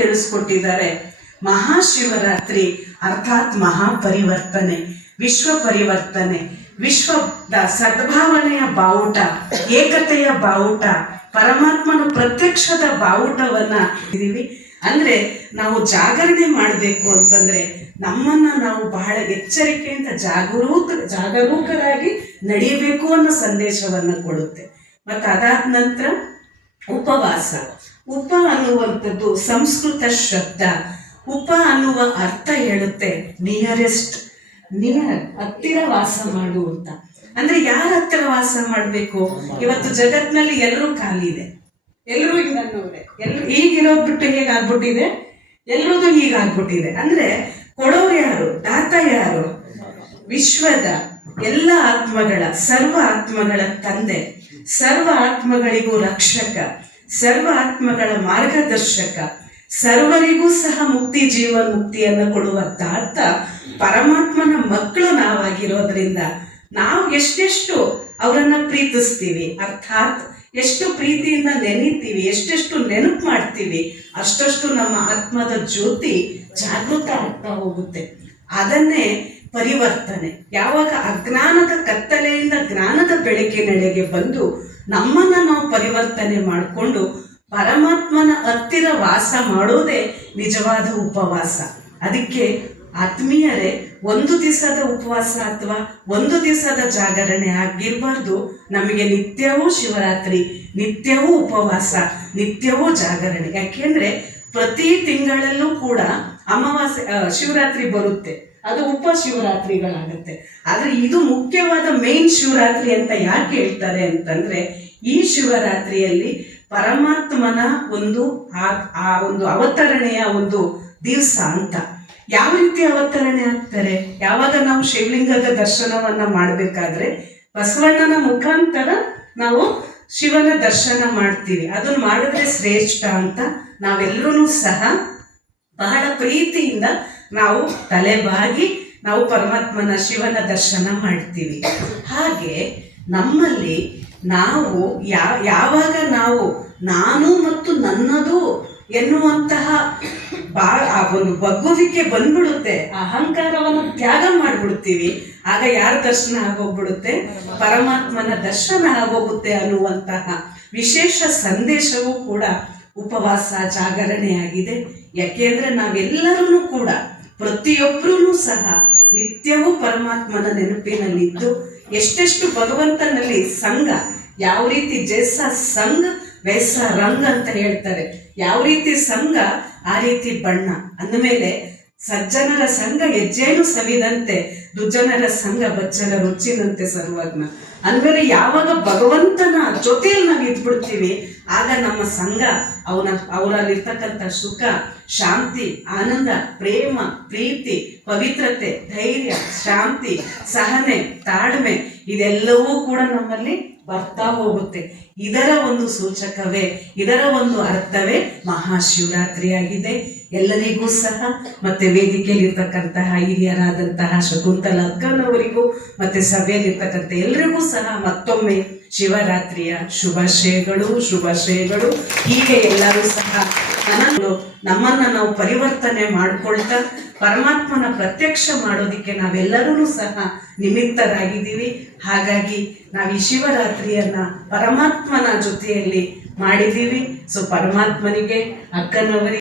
ತಿಳಿಸ್ಕೊಟ್ಟಿದ್ದಾರೆ. ಮಹಾಶಿವರಾತ್ರಿ ಅರ್ಥಾತ್ ಮಹಾಪರಿವರ್ತನೆ, ವಿಶ್ವ ಪರಿವರ್ತನೆ, ವಿಶ್ವದ ಸದ್ಭಾವನೆಯ ಬಾವುಟ, ಏಕತೆಯ ಬಾವುಟ, ಪರಮಾತ್ಮನ ಪ್ರತ್ಯಕ್ಷದ ಬಾವುಟವನ್ನ ಇದೀವಿ. ಅಂದ್ರೆ ನಾವು ಜಾಗರಣೆ ಮಾಡಬೇಕು ಅಂತಂದ್ರೆ ನಮ್ಮನ್ನ ನಾವು ಬಹಳ ಎಚ್ಚರಿಕೆಯಿಂದ ಜಾಗರೂಕರಾಗಿ ನಡೆಯಬೇಕು ಅನ್ನೋ ಸಂದೇಶವನ್ನ ಕೊಡುತ್ತೆ. ಮತ್ತು ಅದಾದ ನಂತರ ಉಪವಾಸ. ಉಪ ಅನ್ನುವಂಥದ್ದು ಸಂಸ್ಕೃತ ಶಬ್ದ. ಉಪ ಅನ್ನುವ ಅರ್ಥ ಹೇಳುತ್ತೆ ನಿಯರೆಸ್ಟ್, ಹತ್ತಿರ ವಾಸ ಮಾಡು ಅಂತ. ಅಂದ್ರೆ ಯಾರ ಹತ್ತಿರ ವಾಸ ಮಾಡಬೇಕು? ಇವತ್ತು ಜಗತ್ನಲ್ಲಿ ಎಲ್ಲರೂ ಖಾಲಿ ಇದೆ, ಎಲ್ಲರೂ ಹಿಂಗನ್ನೋರೆ, ಎಲ್ಲರೂ ಈಗಿರೋದ್ ಬಿಟ್ಟು ಹೇಗಾಗ್ಬಿಟ್ಟಿದೆ, ಎಲ್ಲರದು ಹೀಗಾಗ್ಬಿಟ್ಟಿದೆ. ಅಂದ್ರೆ ಕೊಡೋರು ಯಾರು? ದಾತ ಯಾರು? ವಿಶ್ವದ ಎಲ್ಲ ಆತ್ಮಗಳ, ಸರ್ವ ಆತ್ಮಗಳ ತಂದೆ, ಸರ್ವ ಆತ್ಮಗಳಿಗೂ ರಕ್ಷಕ, ಸರ್ವ ಆತ್ಮಗಳ ಮಾರ್ಗದರ್ಶಕ, ಸರ್ವರಿಗೂ ಸಹ ಮುಕ್ತಿ, ಜೀವನ್ ಮುಕ್ತಿಯನ್ನು ಕೊಡುವ ದಾತ ಪರಮಾತ್ಮನ ಮಕ್ಕಳು ನಾವಾಗಿರೋದ್ರಿಂದ ನಾವು ಎಷ್ಟೆಷ್ಟು ಅವರನ್ನ ಪ್ರೀತಿಸ್ತೀವಿ, ಅರ್ಥಾತ್ ಎಷ್ಟು ಪ್ರೀತಿಯಿಂದ ನೆನೀತೀವಿ, ಎಷ್ಟೆಷ್ಟು ನೆನಪು ಮಾಡ್ತೀವಿ, ಅಷ್ಟಷ್ಟು ನಮ್ಮ ಆತ್ಮದ ಜ್ಯೋತಿ ಜಾಗೃತ ಆಗ್ತಾ ಹೋಗುತ್ತೆ. ಅದನ್ನೇ ಪರಿವರ್ತನೆ. ಯಾವಾಗ ಅಜ್ಞಾನದ ಕತ್ತಲೆಯಿಂದ ಜ್ಞಾನದ ಬೆಳಕಿನೆಡೆಗೆ ಬಂದು ನಮ್ಮನ್ನ ನಾವು ಪರಿವರ್ತನೆ ಮಾಡಿಕೊಂಡು ಪರಮಾತ್ಮನ ಹತ್ತಿರ ವಾಸ ಮಾಡೋದೇ ನಿಜವಾದ ಉಪವಾಸ. ಅದಕ್ಕೆ ಆತ್ಮೀಯರೇ, ಒಂದು ದಿವಸದ ಉಪವಾಸ ಅಥವಾ ಒಂದು ದಿವಸದ ಜಾಗರಣೆ ಆಗಿರಬಾರ್ದು. ನಮಗೆ ನಿತ್ಯವೂ ಶಿವರಾತ್ರಿ, ನಿತ್ಯವೂ ಉಪವಾಸ, ನಿತ್ಯವೂ ಜಾಗರಣೆ. ಯಾಕೆಂದ್ರೆ ಪ್ರತಿ ತಿಂಗಳಲ್ಲೂ ಕೂಡ ಅಮಾವಾಸ್ಯೆ ಶಿವರಾತ್ರಿ ಬರುತ್ತೆ, ಅದು ಉಪ ಶಿವರಾತ್ರಿಗಳಾಗುತ್ತೆ. ಆದ್ರೆ ಇದು ಮುಖ್ಯವಾದ ಮೇನ್ ಶಿವರಾತ್ರಿ ಅಂತ ಯಾಕೆ ಹೇಳ್ತಾರೆ ಅಂತಂದ್ರೆ, ಈ ಶಿವರಾತ್ರಿಯಲ್ಲಿ ಪರಮಾತ್ಮನ ಒಂದು ಒಂದು ಅವತರಣೆಯ ಒಂದು ದಿವಸ ಅಂತ. ಯಾವ ರೀತಿ ಅವತರಣೆ ಆಗ್ತಾರೆ? ಯಾವಾಗ ನಾವು ಶಿವಲಿಂಗದ ದರ್ಶನವನ್ನ ಮಾಡಬೇಕಾದ್ರೆ ಬಸವಣ್ಣನ ಮುಖಾಂತರ ನಾವು ಶಿವನ ದರ್ಶನ ಮಾಡ್ತೀವಿ. ಅದನ್ನ ಮಾಡಿದ್ರೆ ಶ್ರೇಷ್ಠ ಅಂತ ನಾವೆಲ್ಲರೂ ಸಹ ಬಹಳ ಪ್ರೀತಿಯಿಂದ ನಾವು ತಲೆಬಾಗಿ ನಾವು ಪರಮಾತ್ಮನ ಶಿವನ ದರ್ಶನ ಮಾಡ್ತೀವಿ. ಹಾಗೆ ನಮ್ಮಲ್ಲಿ ನಾವು ಯಾವಾಗ ನಾವು ನಾನು ಮತ್ತು ನನ್ನದು ಎನ್ನುವಂತಹ ಒಂದು ಬಗ್ಗುವಿಕೆ ಬಂದ್ಬಿಡುತ್ತೆ, ಅಹಂಕಾರವನ್ನು ತ್ಯಾಗ ಮಾಡ್ಬಿಡ್ತೀವಿ, ಆಗ ಯಾರ ದರ್ಶನ ಆಗೋಗ್ಬಿಡುತ್ತೆ? ಪರಮಾತ್ಮನ ದರ್ಶನ ಆಗೋಗುತ್ತೆ ಅನ್ನುವಂತಹ ವಿಶೇಷ ಸಂದೇಶವೂ ಕೂಡ ಉಪವಾಸ ಜಾಗರಣೆಯಾಗಿದೆ. ಯಾಕೆಂದ್ರೆ ನಾವೆಲ್ಲರೂ ಕೂಡ ಪ್ರತಿಯೊಬ್ಬರೂ ಸಹ ನಿತ್ಯವೂ ಪರಮಾತ್ಮನ ನೆನಪಿನಲ್ಲಿದ್ದು ಎಷ್ಟೆಷ್ಟು ಭಗವಂತನಲ್ಲಿ ಸಂಘ, ಯಾವ ರೀತಿ ಜೈಸ ಸಂಘ ವೈಸ ರಂಗ್ ಅಂತ ಹೇಳ್ತಾರೆ, ಯಾವ ರೀತಿ ಸಂಘ ಆ ರೀತಿ ಬಣ್ಣ ಅಂದಮೇಲೆ ಸಜ್ಜನರ ಸಂಘ ಹೆಜ್ಜೆಯನ್ನು ಸವಿದಂತೆ, ದುರ್ಜನರ ಸಂಘ ಬಚ್ಚಲ ರುಚಿನಂತೆ ಸರ್ವಜ್ಞ ಅಂದಮೇಲೆ ಯಾವಾಗ ಭಗವಂತನ ಜೊತೆಯಲ್ಲಿ ನಾವು ಇದ್ಬಿಡ್ತೀವಿ ಆಗ ನಮ್ಮ ಸಂಘ ಅವರಲ್ಲಿರ್ತಕ್ಕಂಥ ಸುಖ, ಶಾಂತಿ, ಆನಂದ, ಪ್ರೇಮ, ಪ್ರೀತಿ, ಪವಿತ್ರತೆ, ಧೈರ್ಯ, ಶಾಂತಿ, ಸಹನೆ, ತಾಳ್ಮೆ ಇದೆಲ್ಲವೂ ಕೂಡ ನಮ್ಮಲ್ಲಿ ಬರ್ತಾ ಹೋಗುತ್ತೆ. ಇದರ ಒಂದು ಸೂಚಕವೇ, ಇದರ ಒಂದು ಅರ್ಥವೇ ಮಹಾಶಿವರಾತ್ರಿಯಾಗಿದೆ. ಎಲ್ಲರಿಗೂ ಸಹ ಮತ್ತೆ ವೇದಿಕೆಯಲ್ಲಿರ್ತಕ್ಕಂತಹ ಹಿರಿಯರಾದಂತಹ ಶಕುಂತಲ ಅಕ್ಕನವರಿಗೂ ಮತ್ತೆ ಸಭೆಯಲ್ಲಿರ್ತಕ್ಕಂಥ ಎಲ್ಲರಿಗೂ ಸಹ ಮತ್ತೊಮ್ಮೆ ಶಿವರಾತ್ರಿಯ ಶುಭಾಶಯಗಳು. ಹೀಗೆ ಎಲ್ಲರೂ ಸಹ ನಮ್ಮನ್ನ ನಾವು ಪರಿವರ್ತನೆ ಮಾಡ್ಕೊಳ್ತಾ ಪರಮಾತ್ಮನ ಪ್ರತ್ಯಕ್ಷ ಮಾಡೋದಿಕ್ಕೆ ನಾವೆಲ್ಲರೂ ಸಹ ನಿಮಿತ್ತರಾಗಿದ್ದೀವಿ. ಹಾಗಾಗಿ ನಾವು ಈ ಶಿವರಾತ್ರಿಯನ್ನ ಪರಮಾತ್ಮನ ಜೊತೆಯಲ್ಲಿ ಮಾಡಿದ್ದೀವಿ. ಸೊ ಪರಮಾತ್ಮನಿಗೆ, ಅಕ್ಕನವರಿಗೆ